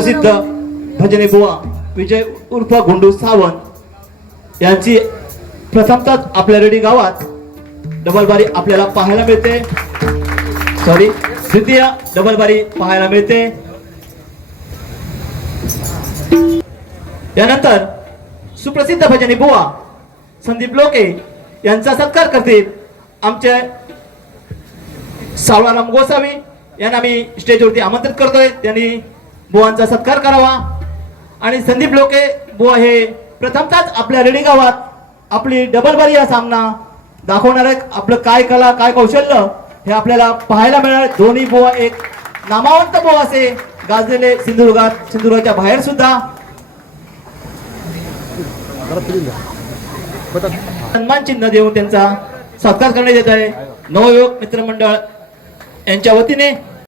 सुप्रसिद्ध भजने बुवा विजय उर्फ गुंडू सावंत यांची प्रथमतः आपल्या रेडी गावात डबल बारी आपल्याला पाहायला मिळते. सॉरी द्वितीय डबल बारी पाहायला मिळते. यानंतर सुप्रसिद्ध भजनी बुवा संदीप लोके यांचा सत्कार करतील आमचे सावळाराम गोसावी यांना मी स्टेजवरती आमंत्रित करतोय. त्यांनी बुवांचा सत्कार करावा. आणि संदीप लोके बुवा हे प्रथमतच आपल्या रेडी गावात आपली डबल बारी हा सामना दाखवणार आहेत. आपलं काय कला काय कौशल्य हे आपल्याला पाहायला मिळणार दोन्ही बुवा एक नामावंत बुवा असे गाजलेले सिंधुदुर्गात सिंधुदुर्गाच्या बाहेर सुद्धा. सन्मान चिन्ह देऊन त्यांचा सत्कार करण्यात येत आहे. नवयुवक मित्रमंडळ यांच्या वतीने